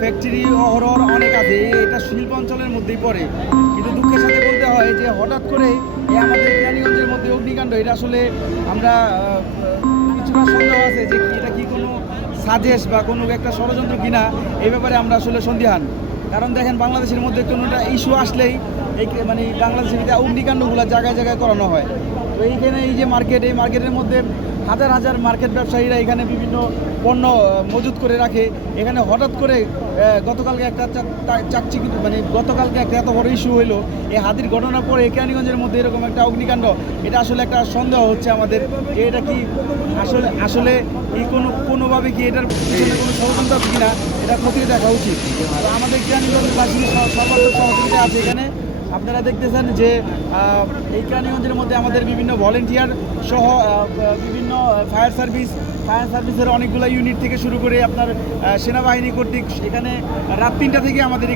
Factory অহরহ অনেক আছে, এটা শিল্প অঞ্চলের মধ্যেই পড়ে। কিন্তু দুঃখের সাথে বলতে হয় যে হঠাৎ করে এই আমাদের কেরানীগঞ্জের মধ্যে অগ্নিকাণ্ড, এটা আসলে আমরা কিছুটা সন্দেহ আছে যে এটা কি কোনো সাজেশ বা কোনো একটা ষড়যন্ত্র কিনা, এই ব্যাপারে আমরা আসলে সন্দিহান। কারণ দেখেন, বাংলাদেশের মধ্যে কোনো একটা ইস্যু আসলেই এই মানে বাংলাদেশের অগ্নিকাণ্ডগুলো জায়গায় জায়গায় করানো হয়। তো এইখানে এই যে মার্কেট, এই মার্কেটের মধ্যে হাজার হাজার মার্কেট ব্যবসায়ীরা এখানে বিভিন্ন পণ্য মজুত করে রাখে। এখানে হঠাৎ করে গতকালকে একটা চাকচিকিত মানে গতকালকে একটা এত বড় ইস্যু হইলো, এই হাতির ঘটনার পরে কেরানীগঞ্জের মধ্যে এরকম একটা অগ্নিকাণ্ড, এটা আসলে একটা সন্দেহ হচ্ছে আমাদের। এটা কি আসলে আসলে এই কোনোভাবে কি এটার পিছনে কোনো ষড়যন্ত্র আছে কিনা, এটা খতিয়ে দেখা উচিত। তো আমাদের কেরানীগঞ্জবাসীর সর্বাত্মক সহযোগিতা আছে এখানে। আপনারা দেখতেছেন যে এই কেরানীগঞ্জের মধ্যে আমাদের বিভিন্ন ভলেন্টিয়ার সহ বিভিন্ন ফায়ার সার্ভিসের অনেকগুলো ইউনিট থেকে শুরু করে আপনার সেনাবাহিনী কর্তৃক এখানে রাত 3টা থেকে আমাদের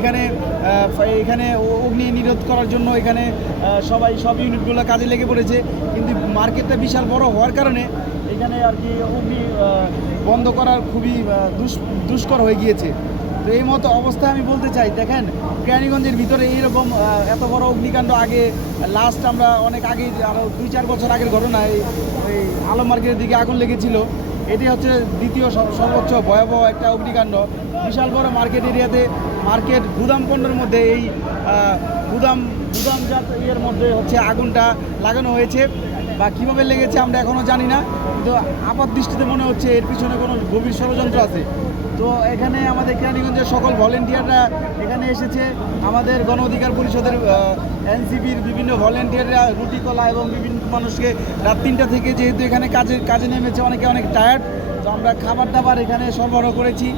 এখানে অগ্নি নিরোধ করার জন্য এখানে সব ইউনিটগুলো কাজে লেগে পড়েছে। কিন্তু মার্কেটটা বিশাল বড় হওয়ার কারণে এখানে আর কি অগ্নি বন্ধ করার খুবই দুষ্কর হয়ে গিয়েছে। তো এই মতো অবস্থায় আমি বলতে চাই, দেখেন কেরানীগঞ্জের ভিতরে এইরকম এত বড় অগ্নিকাণ্ড আগে লাস্ট আমরা অনেক আগে আরও 2-4 বছর আগের ঘটনায় এই আলম মার্কেটের দিকে আগুন লেগেছিল। এটি হচ্ছে দ্বিতীয় সর্বোচ্চ ভয়াবহ একটা অগ্নিকাণ্ড। বিশাল বড় মার্কেট এরিয়াতে গুদাম পণ্যের মধ্যে এই গুদামজাত ইয়ের মধ্যে হচ্ছে আগুনটা লাগানো হয়েছে। বা কীভাবে লেগেছে আমরা এখনও জানি না, কিন্তু আপাত দৃষ্টিতে মনে হচ্ছে এর পিছনে কোনো গভীর ষড়যন্ত্র আছে। তো এখানে আমাদের কেরানীগঞ্জের সকল ভলেন্টিয়াররা এখানে এসেছে। আমাদের গণ অধিকার পরিষদের এনসিপির বিভিন্ন ভলেন্টিয়াররা রুটি কলা এবং বিভিন্ন মানুষকে রাত 3টা থেকে যেহেতু এখানে কাজে নেমেছে, অনেক টায়ার্ড। তো আমরা খাবার দাবার এখানে সরবরাহ করেছি,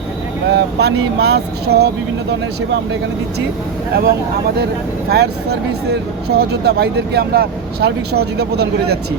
পানি মাস্ক সহ বিভিন্ন ধরনের সেবা আমরা এখানে দিচ্ছি। এবং আমাদের ফায়ার সার্ভিসের সহযোদ্ধা ভাইদেরকে আমরা সার্বিক সহযোগিতা প্রদান করে যাচ্ছি।